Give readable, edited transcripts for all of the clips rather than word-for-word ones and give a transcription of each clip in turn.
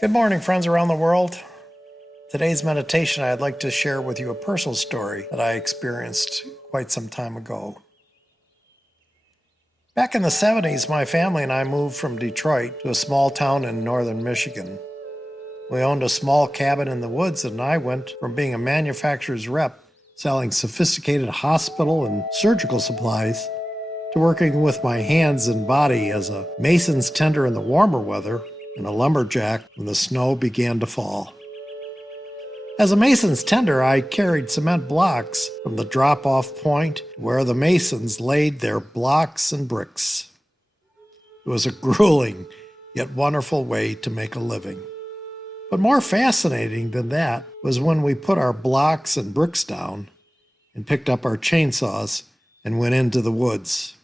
Good morning, friends around the world. Today's meditation, I'd like to share with you a personal story that I experienced quite some time ago. Back in the 70s, my family and I moved from Detroit to a small town in northern Michigan. We owned a small cabin in the woods, and I went from being a manufacturer's rep selling sophisticated hospital and surgical supplies to working with my hands and body as a mason's tender in the warmer weather and a lumberjack when the snow began to fall. As a mason's tender, I carried cement blocks from the drop-off point where the masons laid their blocks and bricks. It was a grueling yet wonderful way to make a living. But more fascinating than that was when we put our blocks and bricks down and picked up our chainsaws and went into the woods.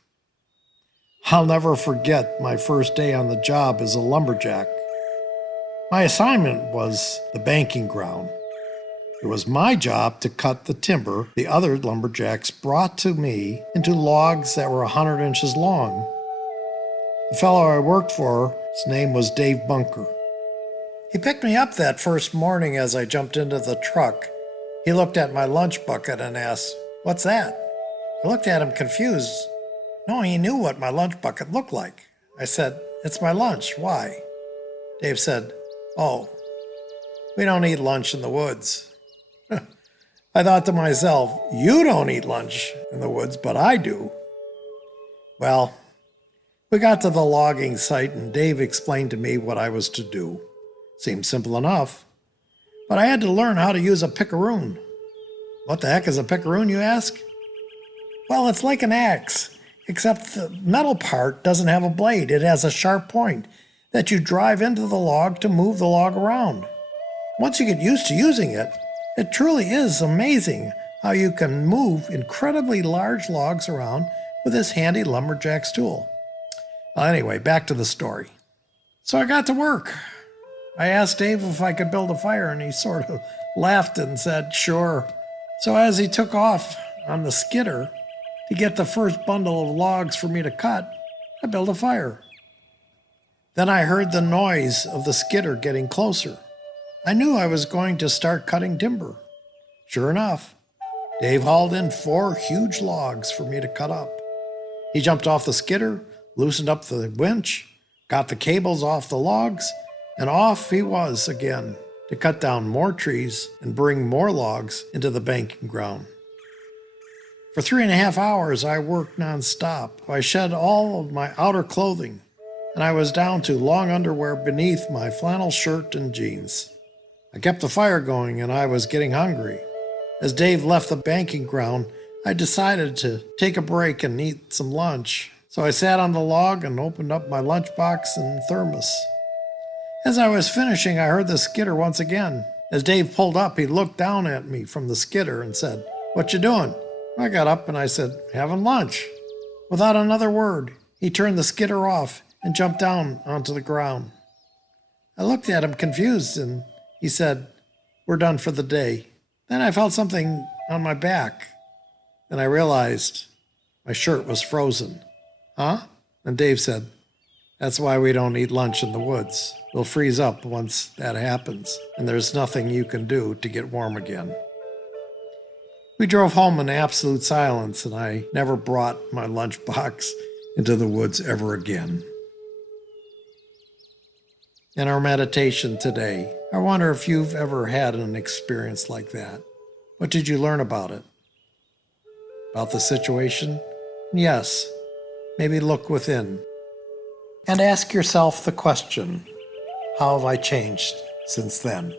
I'll never forget my first day on the job as a lumberjack. My assignment was the banking ground. It was my job to cut the timber the other lumberjacks brought to me into logs that were 100 inches long. The fellow I worked for, his name was Dave Bunker. He picked me up that first morning as I jumped into the truck. He looked at my lunch bucket and asked, "What's that?" I looked at him confused. No, he knew what my lunch bucket looked like. I said, "It's my lunch. Why?" Dave said, "Oh, we don't eat lunch in the woods." I thought to myself, you don't eat lunch in the woods, but I do. Well, we got to the logging site and Dave explained to me what I was to do. Seemed simple enough, but I had to learn how to use a picaroon. What the heck is a picaroon, you ask? Well, it's like an axe, except the metal part doesn't have a blade. It has a sharp point that you drive into the log to move the log around. Once you get used to using it, it truly is amazing how you can move incredibly large logs around with this handy lumberjack's tool. Well, anyway, back to the story. So I got to work. I asked Dave if I could build a fire, and he sort of laughed and said, "Sure." So as he took off on the skidder to get the first bundle of logs for me to cut, I built a fire. Then I heard the noise of the skidder getting closer. I knew I was going to start cutting timber. Sure enough, Dave hauled in 4 huge logs for me to cut up. He jumped off the skidder, loosened up the winch, got the cables off the logs, and off he was again to cut down more trees and bring more logs into the banking ground. For 3.5 hours, I worked nonstop. I shed all of my outer clothing, and I was down to long underwear beneath my flannel shirt and jeans. I kept the fire going, and I was getting hungry. As Dave left the banking ground, I decided to take a break and eat some lunch. So I sat on the log and opened up my lunchbox and thermos. As I was finishing, I heard the skidder once again. As Dave pulled up, he looked down at me from the skidder and said, "What you doing?" I got up and I said, "Having lunch." Without another word, he turned the skidder off and jumped down onto the ground. I looked at him confused and he said, "We're done for the day." Then I felt something on my back. Then I realized my shirt was frozen. "Huh?" And Dave said, "That's why we don't eat lunch in the woods. We'll freeze up once that happens, and there's nothing you can do to get warm again." We drove home in absolute silence, and I never brought my lunchbox into the woods ever again. In our meditation today, I wonder if you've ever had an experience like that. What did you learn about it? About the situation? Yes, maybe look within. And ask yourself the question, how have I changed since then?